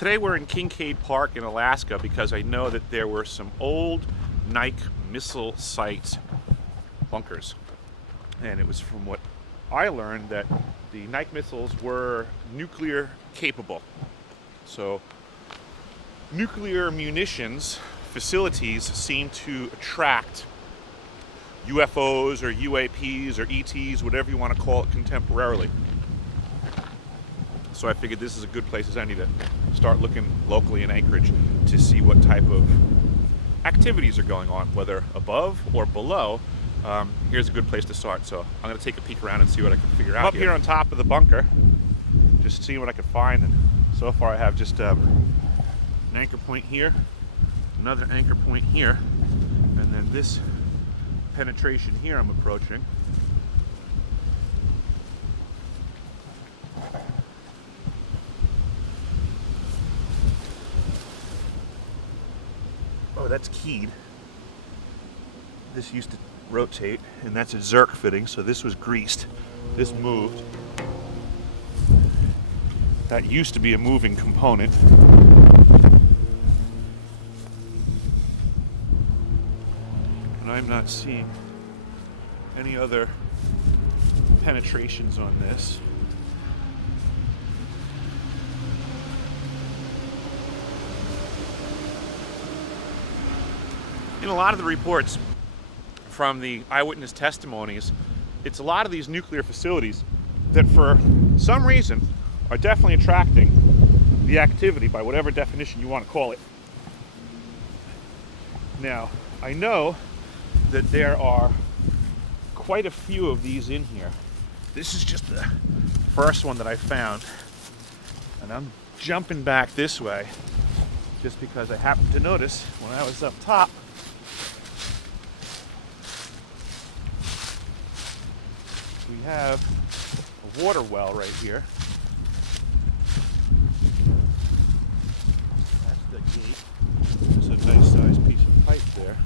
Today we're in Kincaid Park in Alaska because I know that there were some old Nike missile site bunkers. And it was from what I learned that the Nike missiles were nuclear capable. So nuclear munitions facilities seem to attract UFOs or UAPs or ETs, whatever you want to call it contemporarily. So I figured this is a good place as any to start looking locally in Anchorage to see what type of activities are going on, whether above or below. Here's a good place to start. So I'm going to take a peek around and see what I can figure out. Up here on top of the bunker, just seeing what I can find. And so far I have just an anchor point here, another anchor point here, and then this penetration here I'm approaching. Oh, that's keyed. This used to rotate, and that's a Zerk fitting, so this was greased. This moved. That used to be a moving component. And I'm not seeing any other penetrations on this. In a lot of the reports from the eyewitness testimonies, it's a lot of these nuclear facilities that for some reason are definitely attracting the activity by whatever definition you want to call it. Now, I know that there are quite a few of these in here. This is just the first one that I found, and I'm jumping back this way just because I happened to notice when I was up top we have a water well right here. That's the gate. There's a nice sized piece of pipe there.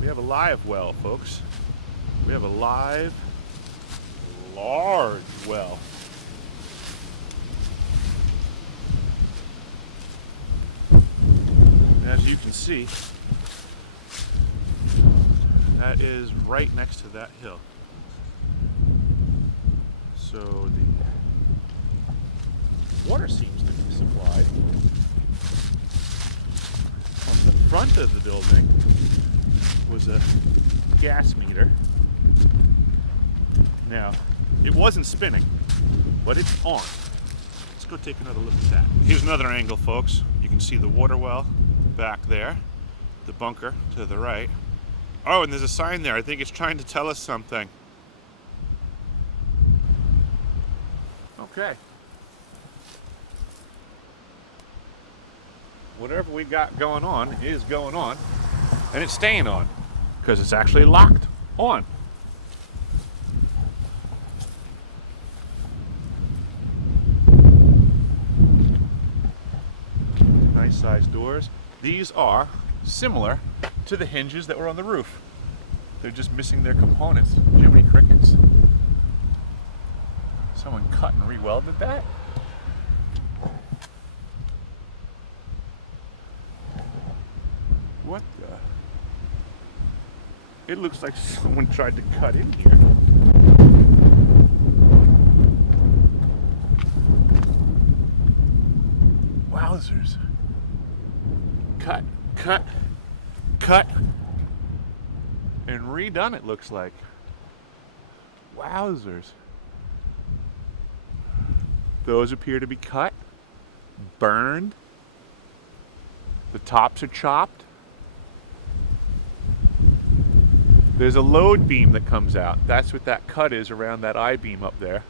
We have a live well, folks. We have a live, large well. As you can see, that is right next to that hill. So the water seems to be supplied from the front of the building. Was a gas meter. Now, it wasn't spinning, but it's on. Let's go take another look at that. Here's another angle, folks. You can see the water well back there, the bunker to the right. Oh, and there's a sign there. I think it's trying to tell us something. Okay. Whatever we got going on is going on, and it's staying on because it's actually locked on. Nice sized doors. These are similar to the hinges that were on the roof. They're just missing their components. Jiminy crickets. Someone cut and re-welded that? What the? It looks like someone tried to cut in here. Wowzers. Cut, and redone, it looks like. Wowzers. Those appear to be cut, burned. The tops are chopped. There's a load beam that comes out. That's what that cut is around that I-beam up there.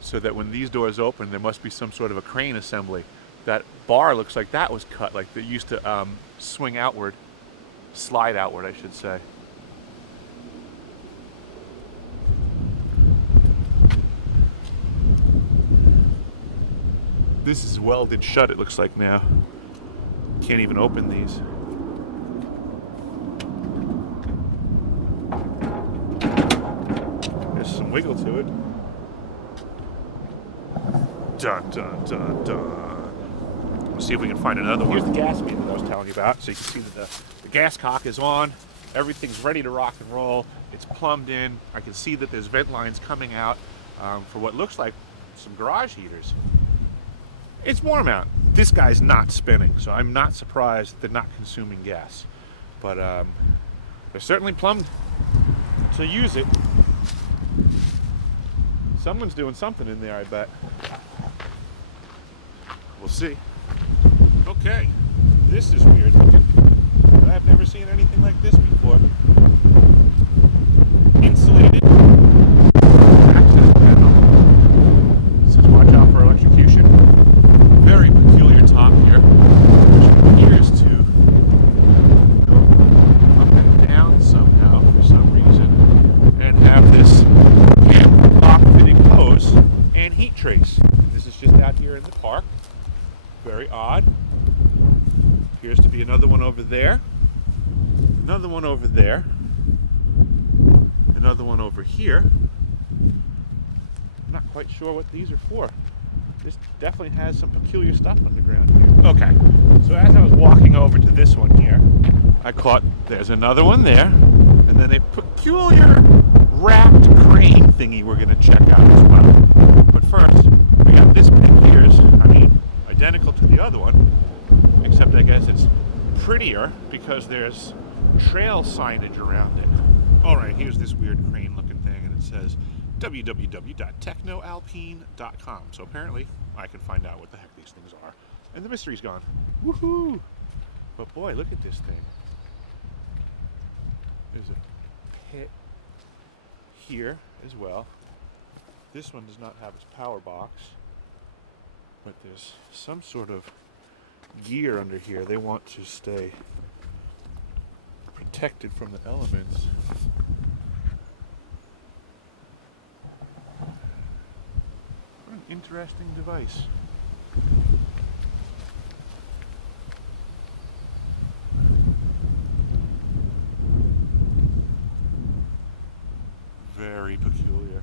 So that when these doors open, there must be some sort of a crane assembly. That bar looks like that was cut, like they used to swing outward, slide outward, I should say. This is welded shut, it looks like now. Can't even open these. There's some wiggle to it. Dun, dun, dun, dun. Let's see if we can find another one. Here's the gas meter that I was telling you about. So you can see that the gas cock is on. Everything's ready to rock and roll. It's plumbed in. I can see that there's vent lines coming out for what looks like some garage heaters. It's warm out. This guy's not spinning, so I'm not surprised that they're not consuming gas. But they're certainly plumbed to use it. Someone's doing something in there, I bet. We'll see. Okay, this is weird looking. I've never seen anything like this before. Insulated access panel. It says watch out for electrocution. Very peculiar top here, which appears to go up and down somehow for some reason, and have this lock fitting hose and heat trace. This is just out here in the park. Very odd. Appears to be another one over there. Another one over there. Another one over here. I'm not quite sure what these are for. This definitely has some peculiar stuff underground here. Okay, so as I was walking over to this one here, I caught there's another one there, and then a peculiar wrapped crane thingy we're going to check out as well. But first, we got this pig here. Identical to the other one, except I guess it's prettier because there's trail signage around it. Alright, here's this weird crane looking thing, and it says www.technoalpine.com. So apparently I can find out what the heck these things are, and the mystery's gone. Woohoo! But boy, look at this thing. There's a pit here as well. This one does not have its power box, but there's some sort of gear under here. They want to stay protected from the elements. What an interesting device. Very peculiar.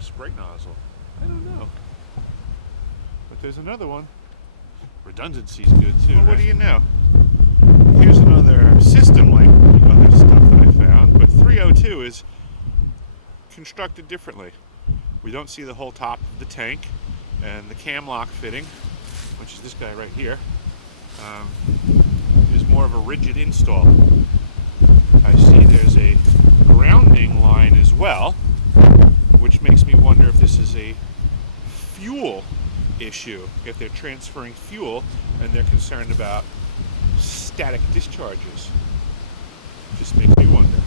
Spray nozzle. I don't know. But there's another one. Redundancy's good too. Well, what do you know? Here's another system like the other stuff that I found, but 302 is constructed differently. We don't see the whole top of the tank, and the cam lock fitting, which is this guy right here, is more of a rigid install. I see there's a grounding line as well, which makes me wonder if this is a fuel issue, if they're transferring fuel and they're concerned about static discharges. Just makes me wonder.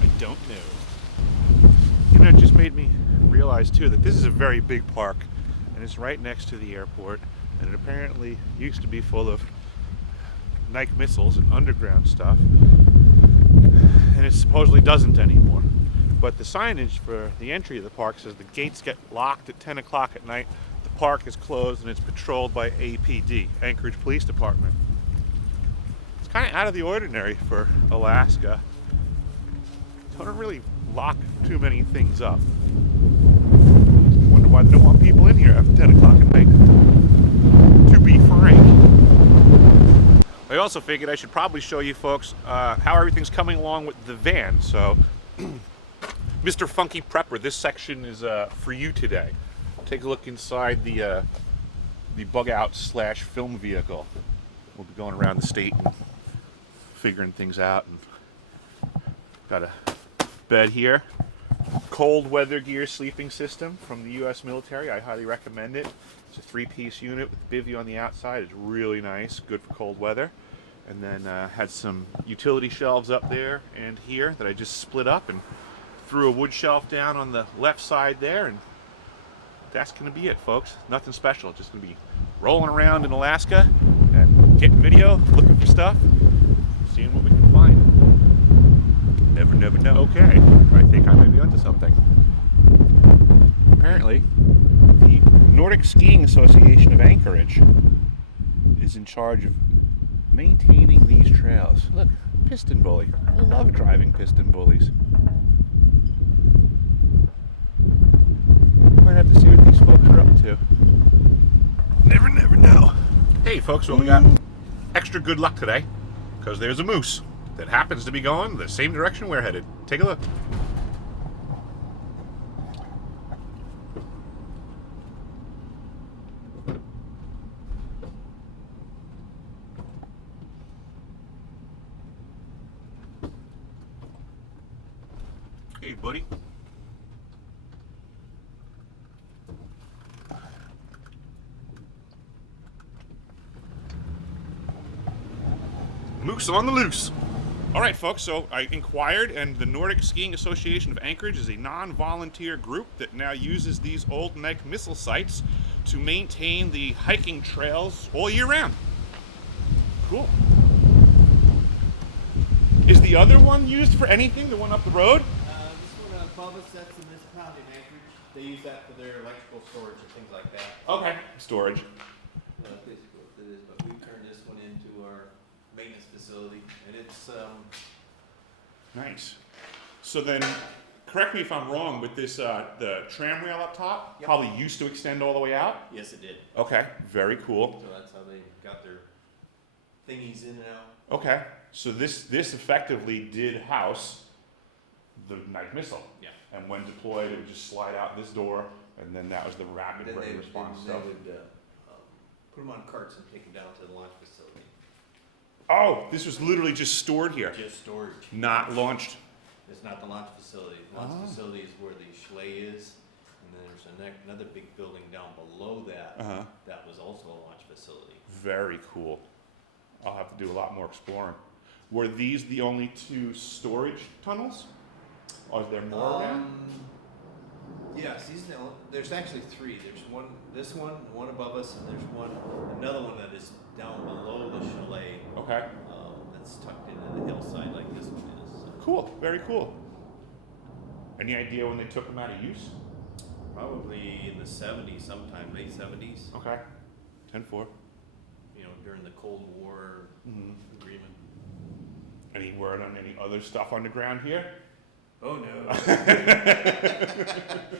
I don't know. And it just made me realize too that this is a very big park, and it's right next to the airport, and it apparently used to be full of Nike missiles and underground stuff, and it supposedly doesn't anymore. But the signage for the entry of the park says the gates get locked at 10 o'clock at night, the park is closed, and it's patrolled by APD, Anchorage Police Department. It's kind of out of the ordinary for Alaska. Don't really lock too many things up. I wonder why they don't want people in here after 10 o'clock at night, to be frank. I also figured I should probably show you folks how everything's coming along with the van. So Mr. Funky Prepper, this section is for you today. Take a look inside the bug out / film vehicle. We'll be going around the state and figuring things out. And got a bed here. Cold weather gear sleeping system from the U.S. military. I highly recommend it. It's a 3-piece unit with bivvy on the outside. It's really nice, good for cold weather. And then had some utility shelves up there and here that I just split up and threw a wood shelf down on the left side there, and that's going to be it, folks. Nothing special. Just going to be rolling around in Alaska and getting video, looking for stuff, seeing what we can find. Never know. Okay, I think I might be onto something. Apparently, the Nordic Skiing Association of Anchorage is in charge of maintaining these trails. Look, piston bully. I love driving piston bullies. Might have to see what these folks are up to. Never know. Hey folks, well, we got extra good luck today because there's a moose that happens to be going the same direction we're headed. Take a look. Hey, buddy. Moose on the loose. All right, folks, so I inquired, and the Nordic Skiing Association of Anchorage is a non-volunteer group that now uses these old Nike missile sites to maintain the hiking trails all year round. Cool. Is the other one used for anything, the one up the road? This one above us, that's the municipality in Anchorage. They use that for their electrical storage and things like that. Okay. Storage. That's basically what it is, but we turned this one into our maintenance facility, and it's, Nice. So then, correct me if I'm wrong, with this, the tram rail up top, Yep. probably used to extend all the way out? yes, it did. Okay, very cool. So that's how they got their thingies in and out. Okay, so this effectively did house the Nike missile. Yeah. And when deployed, it would just slide out this door, and then that was the rapid Then ready response they stuff. would put them on carts and take them down to the launch facility. Oh, this was literally just stored here, Just storage. not launched. It's not the launch facility. The launch facility is where the chalet is, and then there's another big building down below that. Uh-huh. That was also a launch facility. Very cool. I'll have to do a lot more exploring. Were these the only two storage tunnels? Or is there more around? Yes, there's actually three. There's one, this one above us, and there's another one that is down below the chalet. Okay. That's tucked into the hillside like this one is. So Cool, very cool. Any idea when they took them out of use? probably in the 70s, sometime late 70s. Okay. 10-4. You know, during the Cold War agreement. Any word on any other stuff underground here? Oh no.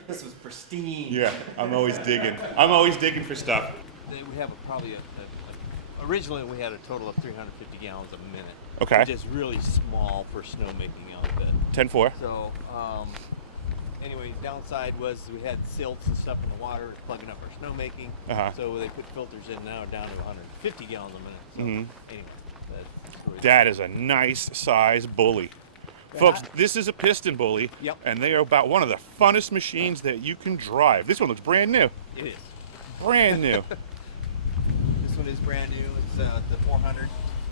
This was pristine. Yeah, I'm always digging. I'm always digging for stuff. We have originally we had a total of 350 gallons a minute. Okay. Which is really small for snowmaking outfit. 10-4. So, anyway, downside was we had silts and stuff in the water plugging up our snowmaking. Uh-huh. So they put filters in now down to 150 gallons a minute. So anyway, that's really That is a nice size bully. Folks, this is a piston bully, Yep. and they are about one of the funnest machines that you can drive. This one looks brand new. It is. Brand new. This one is brand new. It's the 400.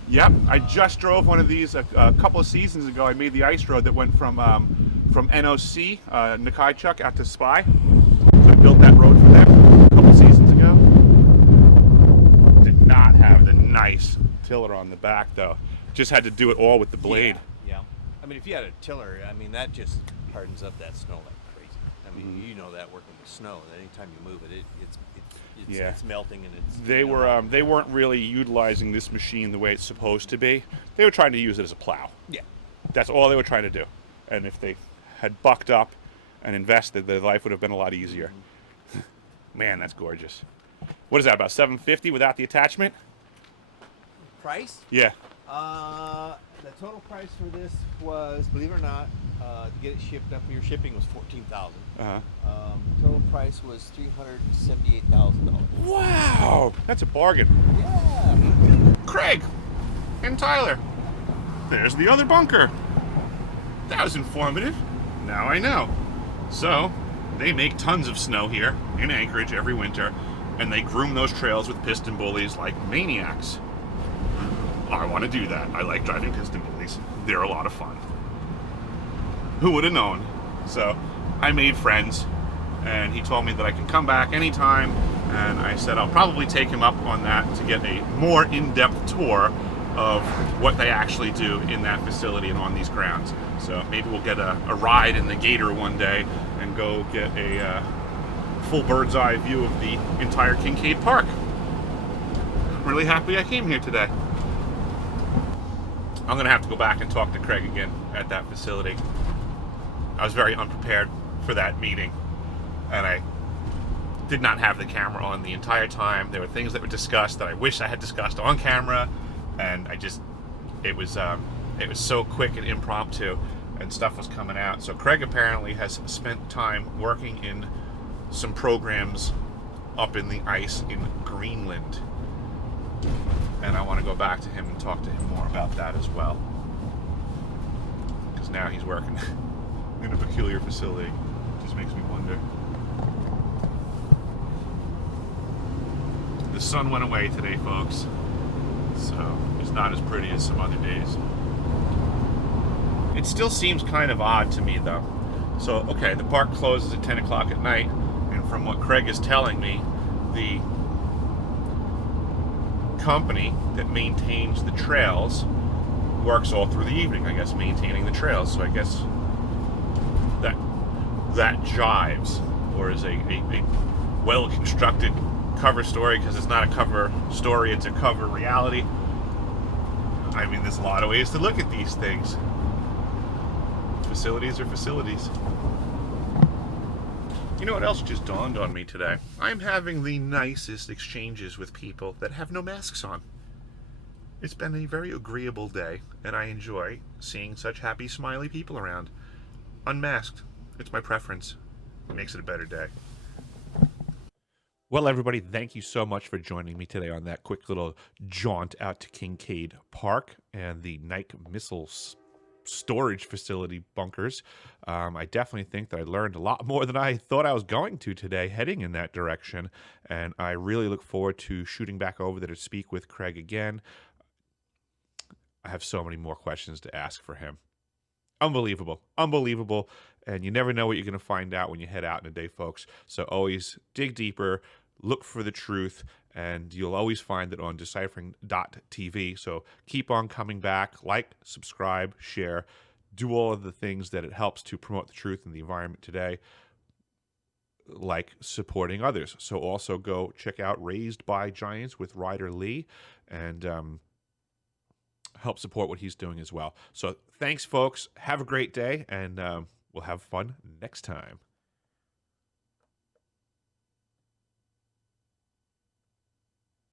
Yep, I just drove one of these a couple of seasons ago. I made the ice road that went from NOC, Nikaichuk, out to Spy. So I built that road for them a couple seasons ago. Did not have the nice tiller on the back though. Just had to do it all with the blade. Yeah. I mean, if you had a tiller, I mean, that just hardens up that snow like crazy. I mean, you know that working with snow. That anytime you move it, it's melting and it's. They weren't really utilizing this machine the way it's supposed to be. They were trying to use it as a plow. Yeah. That's all they were trying to do. And if they had bucked up and invested, their life would have been a lot easier. Man, that's gorgeous. What is that, about $750 without the attachment? Price? Yeah. The total price for this was, believe it or not, to get it shipped up here, shipping was $14,000. Uh-huh. Total price was $378,000. Wow, that's a bargain. Yeah. Craig and Tyler. There's the other bunker. That was informative. Now I know. So, they make tons of snow here in Anchorage every winter, and they groom those trails with piston bullies like maniacs. I want to do that. I like driving piston bullies. They're a lot of fun. Who would have known? So, I made friends, and he told me that I can come back anytime, and I said I'll probably take him up on that to get a more in-depth tour of what they actually do in that facility and on these grounds. So maybe we'll get a ride in the Gator one day and go get a full bird's eye view of the entire Kincaid Park. I'm really happy I came here today. I'm going to have to go back and talk to Craig again at that facility. I was very unprepared for that meeting, and I did not have the camera on the entire time. There were things that were discussed that I wish I had discussed on camera, and it was so quick and impromptu, and stuff was coming out. So Craig apparently has spent time working in some programs up in the ice in Greenland, and I want to go back to him and talk to him more about that as well, because now he's working in a peculiar facility. It just makes me wonder. The sun went away today, folks, so it's not as pretty as some other days. It still seems kind of odd to me, though. So, okay, the park closes at 10 o'clock at night, and from what Craig is telling me, the company that maintains the trails works all through the evening, I guess, maintaining the trails. So I guess that jives, or is a well-constructed cover story, because it's not a cover story, it's a cover reality. I mean, there's a lot of ways to look at these things. Facilities are facilities. You know what else just dawned on me today? I'm having the nicest exchanges with people that have no masks on. It's been a very agreeable day, and I enjoy seeing such happy, smiley people around. Unmasked. It's my preference. It makes it a better day. Well, everybody, thank you so much for joining me today on that quick little jaunt out to Kincaid Park and the Nike missile storage facility bunkers. I definitely think that I learned a lot more than I thought I was going to today heading in that direction, and I really look forward to shooting back over there to speak with Craig again. I have so many more questions to ask for him. Unbelievable. And you never know what you're going to find out when you head out in a day, folks. So always dig deeper, look for the truth, and you'll always find it on deciphering.tv. So keep on coming back, like, subscribe, share, do all of the things that it helps to promote the truth in the environment today, like supporting others. So also go check out Raised by Giants with Ryder Lee, and help support what he's doing as well. So thanks, folks. Have a great day, and we'll have fun next time.